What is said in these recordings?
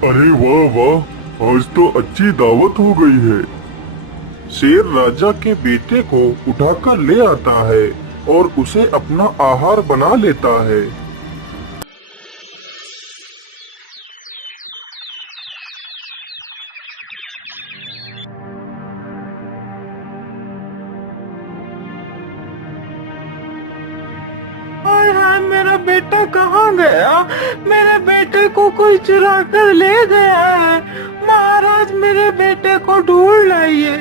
अरे वाह वाह, आज तो अच्छी दावत हो गई है। शेर राजा के बेटे को उठाकर ले आता है और उसे अपना आहार बना लेता है। हाय हाय, मेरा बेटा कहाँ गया? मेरे बेटे को कोई चुरा कर ले गया है। महाराज, मेरे बेटे को ढूंढ लाइए,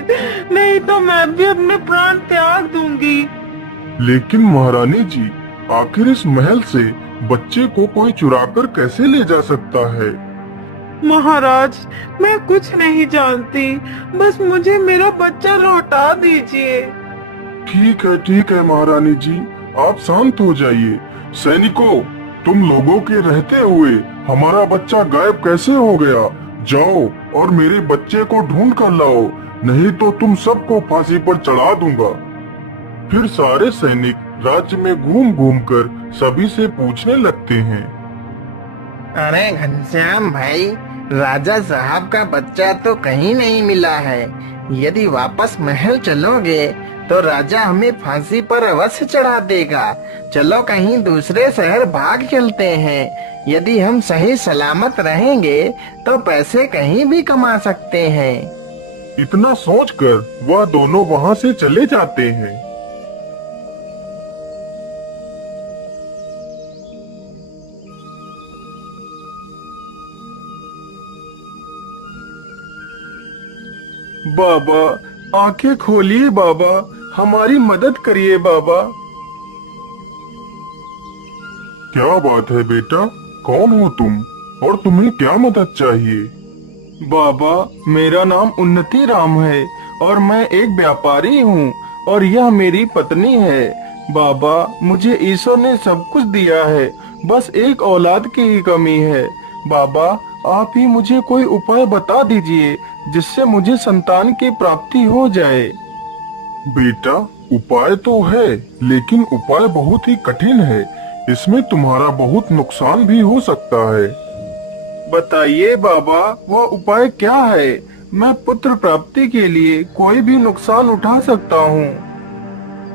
नहीं तो मैं भी अपने प्राण त्याग दूंगी। लेकिन महारानी जी, आखिर इस महल से बच्चे को कोई चुराकर कैसे ले जा सकता है? महाराज, मैं कुछ नहीं जानती, बस मुझे मेरा बच्चा लौटा दीजिए। ठीक है महारानी जी, आप शांत हो जाइए। सैनिकों, तुम लोगों के रहते हुए हमारा बच्चा गायब कैसे हो गया? जाओ और मेरे बच्चे को ढूंढ कर लाओ, नहीं तो तुम सबको फांसी पर चढ़ा दूंगा। फिर सारे सैनिक राज्य में घूम घूम कर सभी से पूछने लगते हैं। अरे घनश्याम भाई, राजा साहब का बच्चा तो कहीं नहीं मिला है। यदि वापस महल चलोगे तो राजा हमें फांसी पर अवश्य चढ़ा देगा। चलो कहीं दूसरे शहर भाग चलते हैं। यदि हम सही सलामत रहेंगे तो पैसे कहीं भी कमा सकते हैं। इतना सोचकर वह दोनों वहां से चले जाते हैं। बाबा, आंखें खोलिए बाबा, हमारी मदद करिए बाबा। क्या बात है बेटा, कौन हो तुम और तुम्हें क्या मदद चाहिए? बाबा, मेरा नाम उन्नति राम है और मैं एक व्यापारी हूँ और यह मेरी पत्नी है। बाबा, मुझे ईश्वर ने सब कुछ दिया है, बस एक औलाद की ही कमी है। बाबा, आप ही मुझे कोई उपाय बता दीजिए जिससे मुझे संतान की प्राप्ति हो जाए। बेटा, उपाय तो है, लेकिन उपाय बहुत ही कठिन है। इसमें तुम्हारा बहुत नुकसान भी हो सकता है। बताइए बाबा, वह उपाय क्या है? मैं पुत्र प्राप्ति के लिए कोई भी नुकसान उठा सकता हूँ।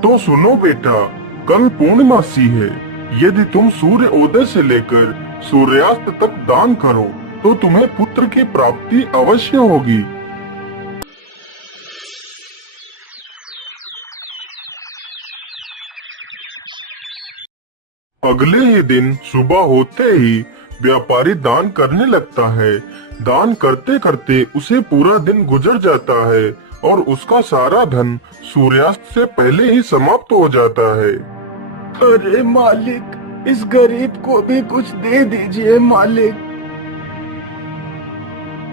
तो सुनो बेटा, कल पूर्णिमासी है। यदि तुम सूर्य उदय से लेकर सूर्यास्त तक दान करो तो तुम्हें पुत्र की प्राप्ति अवश्य होगी। अगले ही दिन सुबह होते ही व्यापारी दान करने लगता है। दान करते करते उसे पूरा दिन गुजर जाता है और उसका सारा धन सूर्यास्त से पहले ही समाप्त हो जाता है। अरे मालिक, इस गरीब को भी कुछ दे दीजिए मालिक।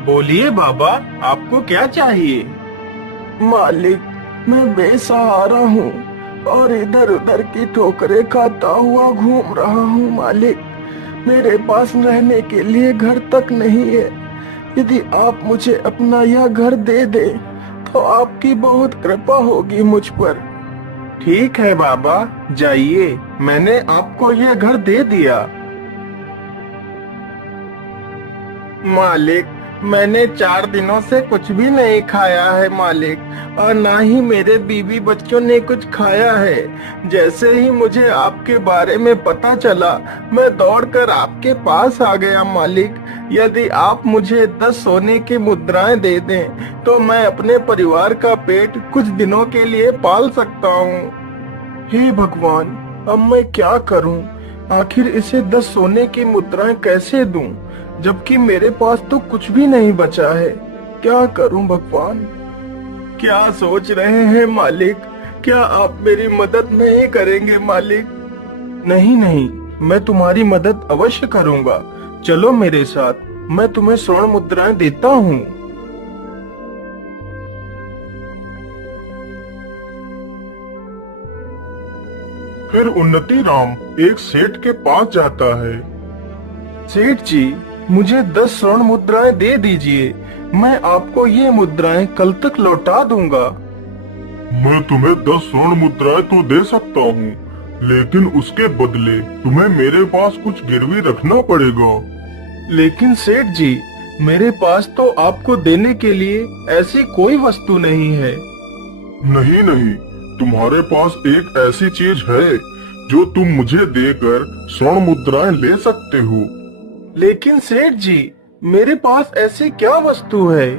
बोलिए बाबा, आपको क्या चाहिए? मालिक, मैं बेसहारा हूँ और इधर उधर की ठोकरें खाता हुआ घूम रहा हूँ मालिक। मेरे पास रहने के लिए घर तक नहीं है। यदि आप मुझे अपना यह घर दे दे तो आपकी बहुत कृपा होगी मुझ पर। ठीक है बाबा, जाइए, मैंने आपको यह घर दे दिया। मालिक, मैंने 4 दिनों से कुछ भी नहीं खाया है मालिक, और ना ही मेरे बीवी बच्चों ने कुछ खाया है। जैसे ही मुझे आपके बारे में पता चला, मैं दौड़कर आपके पास आ गया मालिक। यदि आप मुझे 10 सोने की मुद्राएं दे दें तो मैं अपने परिवार का पेट कुछ दिनों के लिए पाल सकता हूँ। हे भगवान, अब मैं क्या करूँ? आखिर इसे 10 सोने की मुद्राएं कैसे दूं, जबकि मेरे पास तो कुछ भी नहीं बचा है। क्या करूं भगवान? क्या सोच रहे हैं मालिक? क्या आप मेरी मदद नहीं करेंगे मालिक? नहीं नहीं, मैं तुम्हारी मदद अवश्य करूंगा। चलो मेरे साथ, मैं तुम्हें स्वर्ण मुद्राएं देता हूँ। फिर उन्नति राम एक सेठ के पास जाता है। सेठ जी, मुझे 10 स्वर्ण मुद्राएं दे दीजिए। मैं आपको ये मुद्राएं कल तक लौटा दूंगा। मैं तुम्हें 10 स्वर्ण मुद्राएं तो दे सकता हूँ, लेकिन उसके बदले तुम्हें मेरे पास कुछ गिरवी रखना पड़ेगा। लेकिन सेठ जी, मेरे पास तो आपको देने के लिए ऐसी कोई वस्तु नहीं है। नहीं नहीं, तुम्हारे पास एक ऐसी चीज है जो तुम मुझे देकर स्वर्ण मुद्राएं ले सकते हो। लेकिन सेठ जी, मेरे पास ऐसी क्या वस्तु है?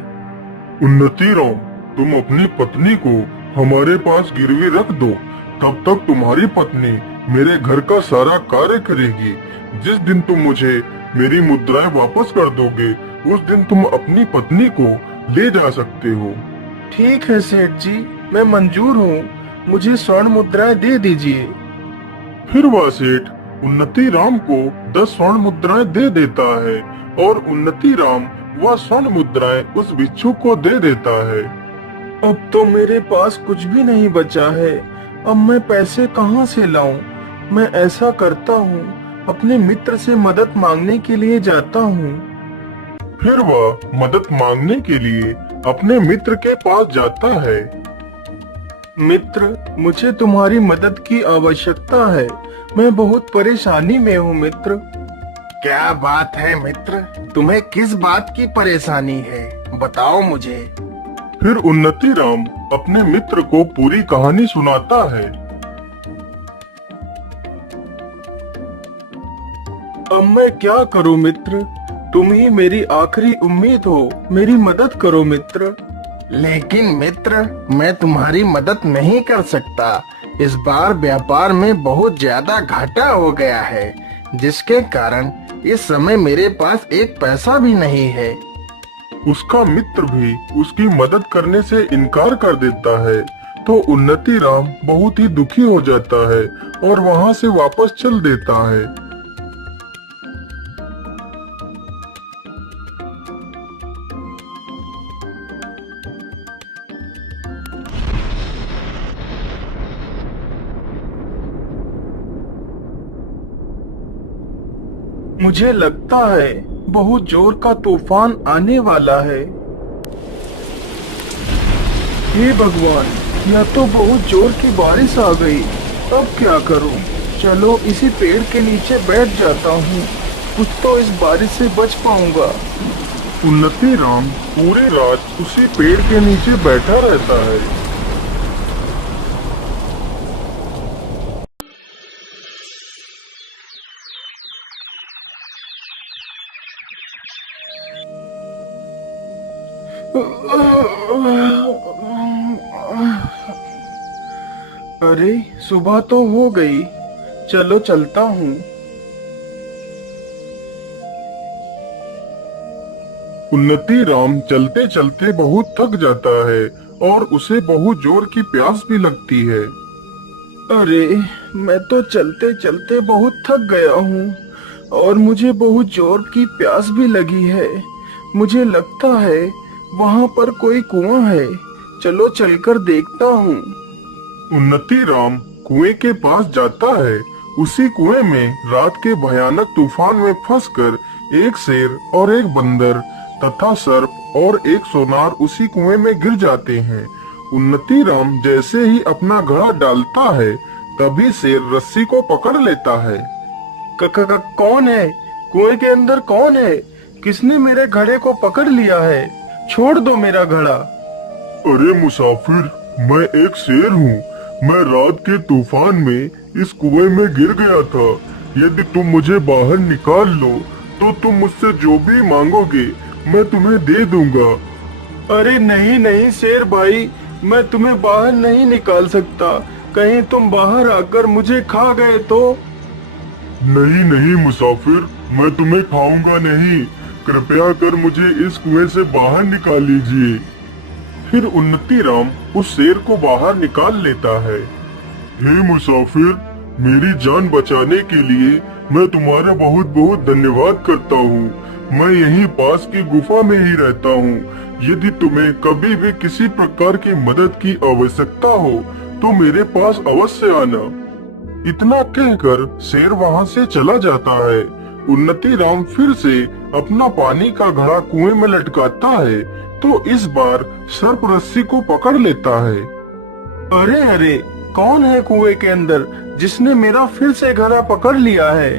उन्नति राम, तुम अपनी पत्नी को हमारे पास गिरवी रख दो, तब तक तुम्हारी पत्नी मेरे घर का सारा कार्य करेगी। जिस दिन तुम मुझे मेरी मुद्राएं वापस कर दोगे, उस दिन तुम अपनी पत्नी को ले जा सकते हो। ठीक है सेठ जी, मैं मंजूर हूँ, मुझे स्वर्ण मुद्राएं दे दीजिए। फिर वह सेठ उन्नति राम को 10 स्वर्ण मुद्राएं दे देता है और उन्नति राम वह स्वर्ण मुद्राएं उस भिक्षुक को दे देता है। अब तो मेरे पास कुछ भी नहीं बचा है, अब मैं पैसे कहाँ से लाऊं? मैं ऐसा करता हूँ, अपने मित्र से मदद मांगने के लिए जाता हूँ। फिर वह मदद मांगने के लिए अपने मित्र के पास जाता है। मित्र, मुझे तुम्हारी मदद की आवश्यकता है, मैं बहुत परेशानी में हूँ मित्र। क्या बात है मित्र, तुम्हें किस बात की परेशानी है, बताओ मुझे। फिर उन्नति राम अपने मित्र को पूरी कहानी सुनाता है। अब मैं क्या करूं मित्र, तुम ही मेरी आखिरी उम्मीद हो, मेरी मदद करो मित्र। लेकिन मित्र, मैं तुम्हारी मदद नहीं कर सकता। इस बार व्यापार में बहुत ज्यादा घाटा हो गया है, जिसके कारण इस समय मेरे पास एक पैसा भी नहीं है। उसका मित्र भी उसकी मदद करने से इनकार कर देता है, तो उन्नति राम बहुत ही दुखी हो जाता है और वहाँ से वापस चल देता है। मुझे लगता है बहुत जोर का तूफान आने वाला है। हे भगवान, यह तो बहुत जोर की बारिश आ गई, अब क्या करूं? चलो इसी पेड़ के नीचे बैठ जाता हूँ, कुछ तो इस बारिश से बच पाऊंगा। उन्नति राम पूरी रात उसी पेड़ के नीचे बैठा रहता है। अरे सुबह तो हो गई, चलो चलता हूँ। उन्नति राम चलते चलते बहुत थक जाता है और उसे बहुत जोर की प्यास भी लगती है। अरे मैं तो चलते चलते बहुत थक गया हूँ और मुझे बहुत जोर की प्यास भी लगी है। मुझे लगता है वहाँ पर कोई कुआं है, चलो चलकर देखता हूँ। उन्नति राम कुएं के पास जाता है। उसी कुएं में रात के भयानक तूफान में फंसकर एक शेर और एक बंदर तथा सर्प और एक सोनार उसी कुएं में गिर जाते हैं। उन्नति राम जैसे ही अपना घड़ा डालता है, तभी शेर रस्सी को पकड़ लेता है। कौन है? कुएं के अंदर कौन है? किसने मेरे घड़े को पकड़ लिया है? छोड़ दो मेरा घड़ा। अरे मुसाफिर, मैं एक शेर हूँ। मैं रात के तूफान में इस कुएं में गिर गया था। यदि तुम मुझे बाहर निकाल लो तो तुम मुझसे जो भी मांगोगे मैं तुम्हें दे दूंगा। अरे नहीं नहीं शेर भाई, मैं तुम्हें बाहर नहीं निकाल सकता। कहीं तुम बाहर आकर मुझे खा गए तो? नहीं नहीं मुसाफिर, मैं तुम्हें खाऊंगा नहीं। कृपया कर मुझे इस कुएं से बाहर निकाल लीजिए। फिर उन्नति राम उस शेर को बाहर निकाल लेता है। हे मुसाफिर, मेरी जान बचाने के लिए मैं तुम्हारा बहुत बहुत धन्यवाद करता हूँ। मैं यहीं पास की गुफा में ही रहता हूँ। यदि तुम्हें कभी भी किसी प्रकार की मदद की आवश्यकता हो तो मेरे पास अवश्य आना। इतना कहकर शेर वहाँ से चला जाता है। उन्नति राम फिर से अपना पानी का घड़ा कुएं में लटकाता है, तो इस बार सर्प रस्सी को पकड़ लेता है। अरे अरे, कौन है कुएं के अंदर जिसने मेरा फिर से घड़ा पकड़ लिया है?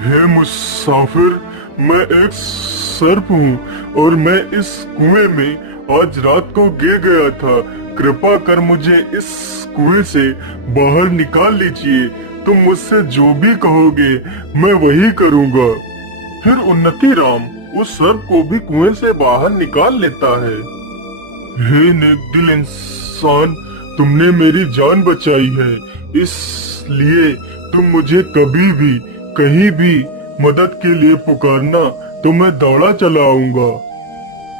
हे मुसाफिर, मैं एक सर्प हूँ। और मैं इस कुएं में आज रात को गिर गया था। कृपा कर मुझे इस कुएं से बाहर निकाल लीजिए। तुम मुझसे जो भी कहोगे मैं वही करूँगा। फिर उन्नति राम उस सर्प को भी कुएं से बाहर निकाल लेता है। हे नेकदिल इंसान, तुमने मेरी जान बचाई है, इसलिए तुम मुझे कभी भी कहीं भी मदद के लिए पुकारना तो मैं दौड़ा चला आऊंगा।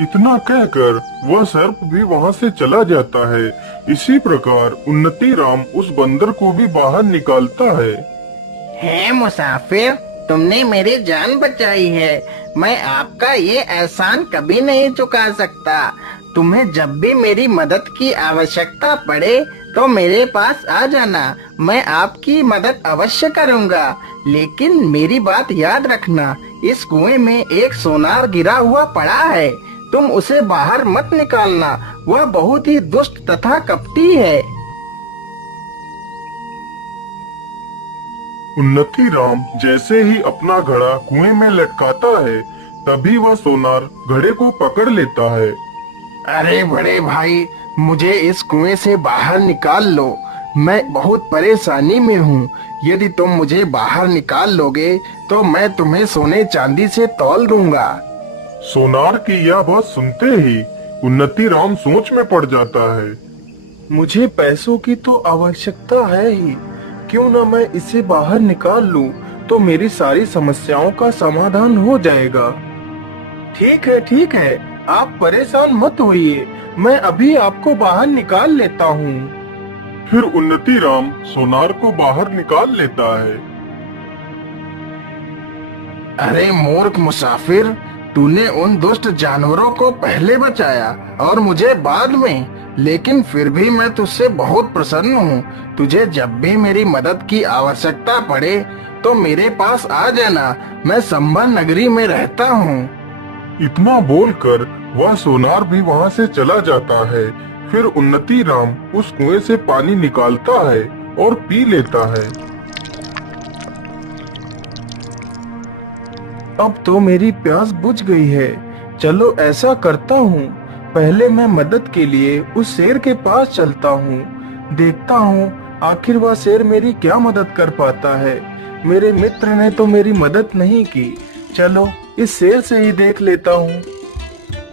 इतना कहकर वह सर्प भी वहां से चला जाता है। इसी प्रकार उन्नति राम उस बंदर को भी बाहर निकालता है। हे मुसाफिर, तुमने मेरी जान बचाई है। मैं आपका ये एहसान कभी नहीं चुका सकता। तुम्हें जब भी मेरी मदद की आवश्यकता पड़े तो मेरे पास आ जाना। मैं आपकी मदद अवश्य करूंगा। लेकिन मेरी बात याद रखना, इस कुएं में एक सोनार गिरा हुआ पड़ा है। तुम उसे बाहर मत निकालना, वह बहुत ही दुष्ट तथा कपटी है। उन्नति राम जैसे ही अपना घड़ा कुएं में लटकाता है, तभी वह सोनार घड़े को पकड़ लेता है। अरे बड़े भाई, मुझे इस कुएं से बाहर निकाल लो। मैं बहुत परेशानी में हूँ। यदि तुम मुझे बाहर निकाल लोगे तो मैं तुम्हें सोने चांदी से तौल दूंगा। सोनार की यह बात सुनते ही उन्नति राम सोच में पड़ जाता है। मुझे पैसों की तो आवश्यकता है ही, क्यों न मैं इसे बाहर निकाल लूं, तो मेरी सारी समस्याओं का समाधान हो जाएगा। ठीक है, आप परेशान मत होइए, मैं अभी आपको बाहर निकाल लेता हूँ। फिर उन्नति राम सोनार को बाहर निकाल लेता है। अरे मूर्ख मुसाफिर, तूने उन दुष्ट जानवरों को पहले बचाया और मुझे बाद में, लेकिन फिर भी मैं तुझसे बहुत प्रसन्न हूँ। तुझे जब भी मेरी मदद की आवश्यकता पड़े तो मेरे पास आ जाना। मैं संभल नगरी में रहता हूँ। इतना बोलकर वह सोनार भी वहां से चला जाता है। फिर उन्नति राम उस कुएं से पानी निकालता है और पी लेता है। अब तो मेरी प्यास बुझ गई है। चलो ऐसा करता हूँ, पहले मैं मदद के लिए उस शेर के पास चलता हूँ। देखता हूँ आखिर वह शेर मेरी क्या मदद कर पाता है। मेरे मित्र ने तो मेरी मदद नहीं की। चलो इस शेर से ही देख लेता हूँ।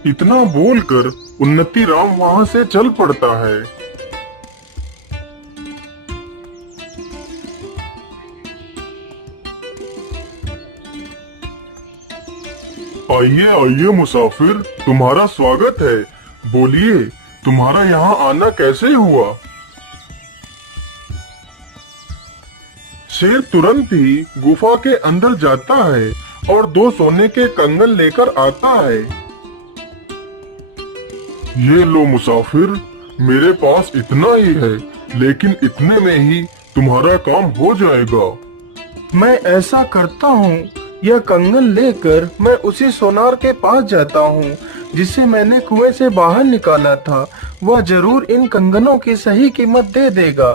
इतना बोलकर उन्नति राम वहां से चल पड़ता है। आइए आइए मुसाफिर, तुम्हारा स्वागत है। बोलिए, तुम्हारा यहाँ आना कैसे हुआ? शेर तुरंत ही गुफा के अंदर जाता है और 2 सोने के कंगन लेकर आता है। ये लो मुसाफिर, मेरे पास इतना ही है, लेकिन इतने में ही तुम्हारा काम हो जाएगा। मैं ऐसा करता हूँ, यह कंगन लेकर मैं उसी सोनार के पास जाता हूँ जिसे मैंने कुएं से बाहर निकाला था। वह जरूर इन कंगनों की सही कीमत दे देगा।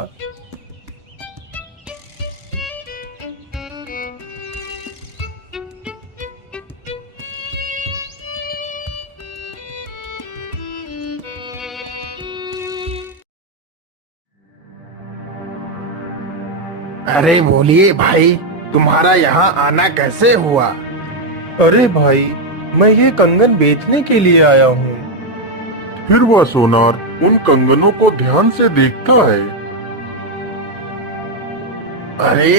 अरे बोलिए भाई, तुम्हारा यहाँ आना कैसे हुआ? अरे भाई, मैं ये कंगन बेचने के लिए आया हूँ। फिर वह सोनार उन कंगनों को ध्यान से देखता है। अरे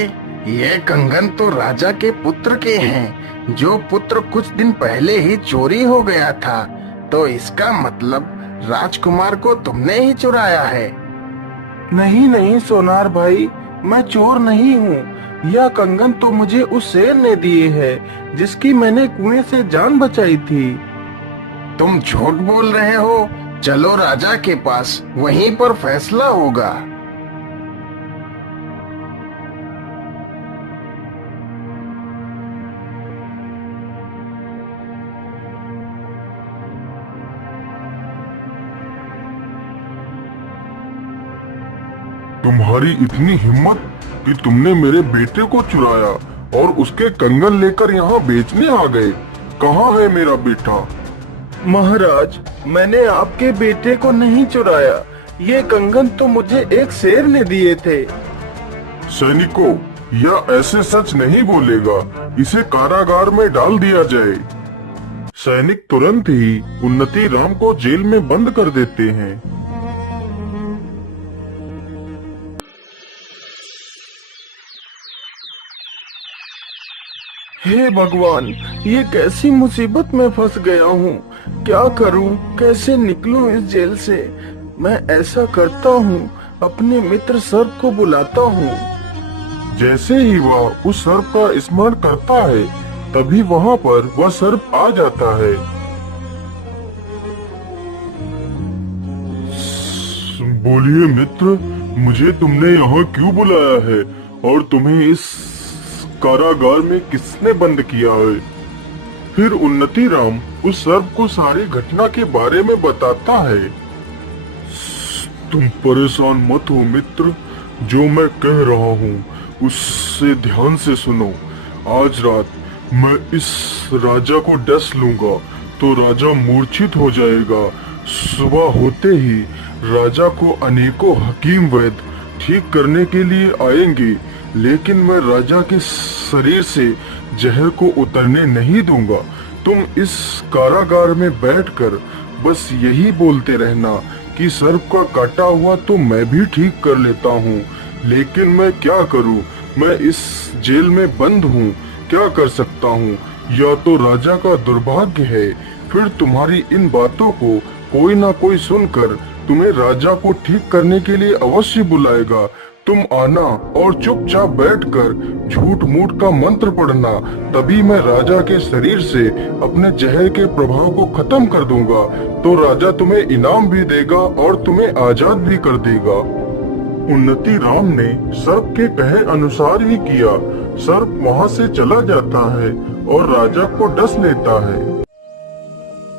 ये कंगन तो राजा के पुत्र के हैं, जो पुत्र कुछ दिन पहले ही चोरी हो गया था। तो इसका मतलब राजकुमार को तुमने ही चुराया है। नहीं सोनार भाई, मैं चोर नहीं हूँ। यह कंगन तो मुझे उस शेर ने दिए है जिसकी मैंने कुएं से जान बचाई थी। तुम झूठ बोल रहे हो। चलो राजा के पास, वहीं पर फैसला होगा। तुम्हारी इतनी हिम्मत कि तुमने मेरे बेटे को चुराया और उसके कंगन लेकर यहाँ बेचने आ गए। कहाँ है मेरा बेटा? महाराज, मैंने आपके बेटे को नहीं चुराया। ये कंगन तो मुझे एक शेर ने दिए थे। सैनिकों, यह ऐसे सच नहीं बोलेगा। इसे कारागार में डाल दिया जाए। सैनिक तुरंत ही उन्नति राम को जेल में बंद कर देते हैं। हे भगवान, ये कैसी मुसीबत में फंस गया हूँ। क्या करूँ, कैसे निकलूं इस जेल से। मैं ऐसा करता हूँ, अपने मित्र सर्प को बुलाता हूँ। जैसे ही वह उस सर्प का स्मरण करता है, तभी वहाँ पर वह सर्प आ जाता है। बोलिए मित्र, मुझे तुमने यहाँ क्यों बुलाया है और तुम्हें इस कारागार में किसने बंद किया है? फिर उन्नति राम उस सर्प को सारी घटना के बारे में बताता है। तुम परेशान मत हो मित्र, जो मैं कह रहा हूँ उससे ध्यान से सुनो। आज रात मैं इस राजा को डस लूंगा तो राजा मूर्छित हो जाएगा। सुबह होते ही राजा को अनेकों हकीम वैद्य ठीक करने के लिए आएंगे, लेकिन मैं राजा के शरीर से जहर को उतरने नहीं दूंगा। तुम इस कारागार में बैठकर बस यही बोलते रहना कि सर्प का काटा हुआ तो मैं भी ठीक कर लेता हूँ, लेकिन मैं क्या करूँ, मैं इस जेल में बंद हूँ, क्या कर सकता हूँ। या तो राजा का दुर्भाग्य है, फिर तुम्हारी इन बातों को कोई ना कोई सुनकर तुम्हें राजा को ठीक करने के लिए अवश्य बुलाएगा। तुम आना और चुपचाप बैठकर झूठ मूठ का मंत्र पढ़ना, तभी मैं राजा के शरीर से अपने जहर के प्रभाव को खत्म कर दूंगा। तो राजा तुम्हें इनाम भी देगा और तुम्हें आजाद भी कर देगा। उन्नति राम ने सर्प के कहे अनुसार ही किया। सर्प वहाँ से चला जाता है और राजा को डस लेता है।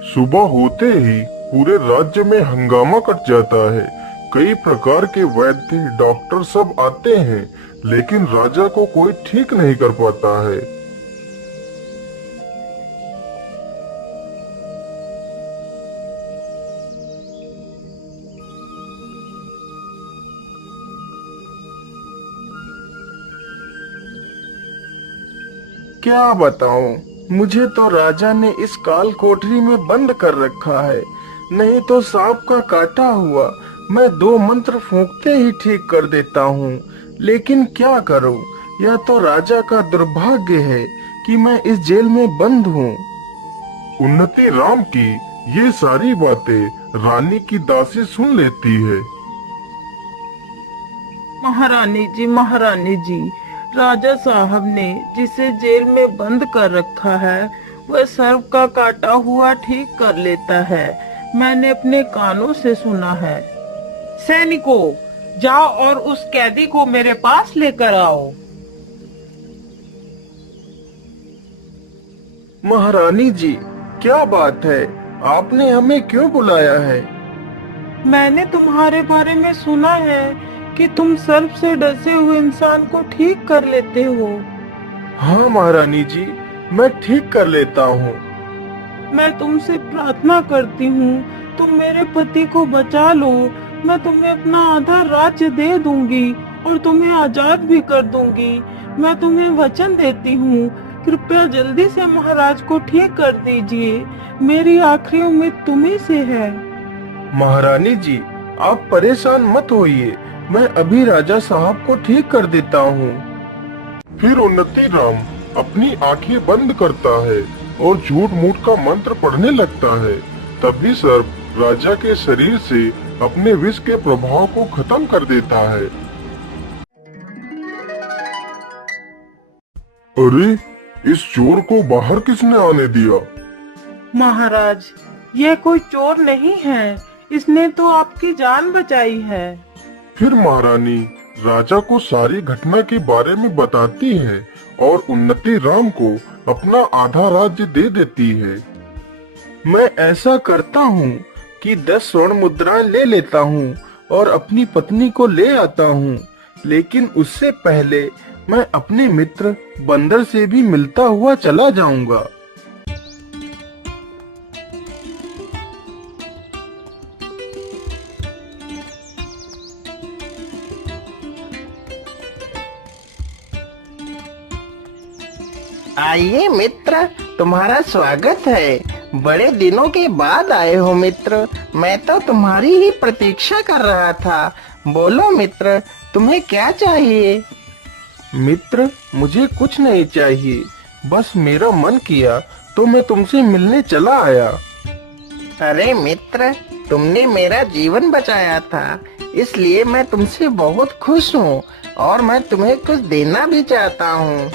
सुबह होते ही पूरे राज्य में हंगामा कट जाता है। कई प्रकार के वैद्य, डॉक्टर सब आते हैं, लेकिन राजा को कोई ठीक नहीं कर पाता है। क्या बताऊं, मुझे तो राजा ने इस काल कोठरी में बंद कर रखा है। नहीं तो सांप का काटा हुआ मैं 2 मंत्र फूंकते ही ठीक कर देता हूँ, लेकिन क्या करूँ, यह तो राजा का दुर्भाग्य है कि मैं इस जेल में बंद हूँ। उन्नति राम की ये सारी बातें रानी की दासी सुन लेती है। महारानी जी, राजा साहब ने जिसे जेल में बंद कर रखा है वह सर्प का काटा हुआ ठीक कर लेता है। मैंने अपने कानों से सुना है। सैनिकों, जाओ और उस कैदी को मेरे पास लेकर आओ। महारानी जी, क्या बात है, आपने हमें क्यों बुलाया है? मैंने तुम्हारे बारे में सुना है कि तुम सर्प से डसे हुए इंसान को ठीक कर लेते हो। हाँ महारानी जी, मैं ठीक कर लेता हूँ। मैं तुमसे प्रार्थना करती हूँ, तुम मेरे पति को बचा लो। मैं तुम्हें अपना आधा राज्य दे दूंगी और तुम्हें आजाद भी कर दूंगी। मैं तुम्हें वचन देती हूँ, कृपया जल्दी से महाराज को ठीक कर दीजिए। मेरी आखिरी उम्मीद तुम्ही से है। महारानी जी, आप परेशान मत होइए, मैं अभी राजा साहब को ठीक कर देता हूँ। फिर उन्नति राम अपनी आंखें बंद करता है और झूठ मूठ का मंत्र पढ़ने लगता है। तभी सर्प राजा के शरीर से अपने विष के प्रभाव को खत्म कर देता है। अरे, इस चोर को बाहर किसने आने दिया? महाराज, यह कोई चोर नहीं है, इसने तो आपकी जान बचाई है। फिर महारानी राजा को सारी घटना के बारे में बताती है और उन्नति राम को अपना आधा राज्य दे देती है। मैं ऐसा करता हूँ कि 10 स्वर्ण मुद्राएं ले लेता हूँ और अपनी पत्नी को ले आता हूँ, लेकिन उससे पहले मैं अपने मित्र बंदर से भी मिलता हुआ चला जाऊंगा। आइए मित्र, तुम्हारा स्वागत है। बड़े दिनों के बाद आए हो मित्र। मैं तो तुम्हारी ही प्रतीक्षा कर रहा था। बोलो मित्र, तुम्हें क्या चाहिए? मित्र, मुझे कुछ नहीं चाहिए, बस मेरा मन किया तो मैं तुमसे मिलने चला आया। अरे मित्र, तुमने मेरा जीवन बचाया था, इसलिए मैं तुमसे बहुत खुश हूँ और मैं तुम्हें कुछ देना भी चाहता हूँ।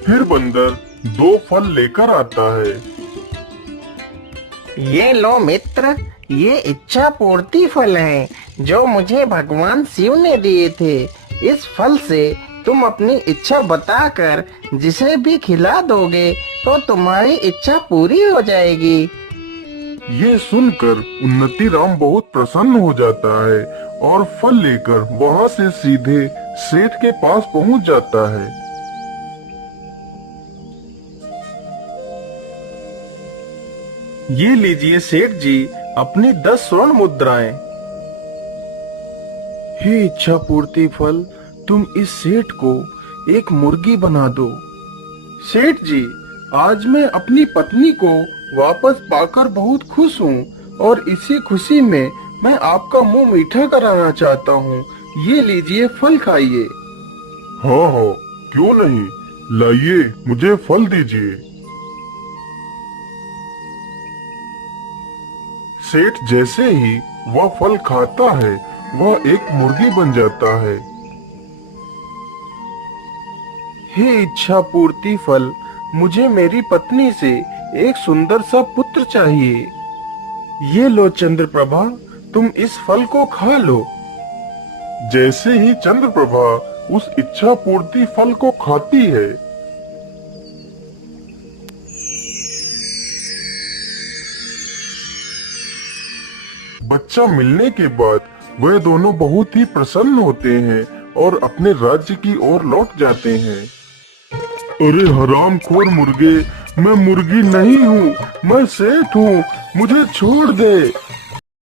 फिर बंदर 2 फल लेकर आता है। ये लो मित्र, ये इच्छा पूर्ति फल हैं जो मुझे भगवान शिव ने दिए थे। इस फल से तुम अपनी इच्छा बताकर जिसे भी खिला दोगे तो तुम्हारी इच्छा पूरी हो जाएगी। ये सुनकर उन्नति राम बहुत प्रसन्न हो जाता है और फल लेकर वहाँ से सीधे सेठ के पास पहुँच जाता है। ये लीजिए सेठ जी, अपनी 10 स्वर्ण मुद्राएं। हे इच्छा पूर्ति फल, तुम इस सेठ को एक मुर्गी बना दो। सेठ जी, आज मैं अपनी पत्नी को वापस पाकर बहुत खुश हूँ और इसी खुशी में मैं आपका मुंह मीठा कराना चाहता हूँ। ये लीजिए, फल खाइए। हाँ हाँ, क्यों नहीं, लाइए मुझे फल दीजिए। सेठ जैसे ही वह फल खाता है, वह एक मुर्गी बन जाता है। हे इच्छा पूर्ति फल, मुझे मेरी पत्नी से एक सुंदर सा पुत्र चाहिए। ये लो चंद्रप्रभा, तुम इस फल को खा लो। जैसे ही चंद्रप्रभा उस इच्छा पूर्ति फल को खाती है, बच्चा मिलने के बाद वे दोनों बहुत ही प्रसन्न होते हैं और अपने राज्य की ओर लौट जाते हैं। अरे हरामखोर मुर्गे, मैं मुर्गी नहीं हूँ, मैं सेठ हूँ, मुझे छोड़ दे।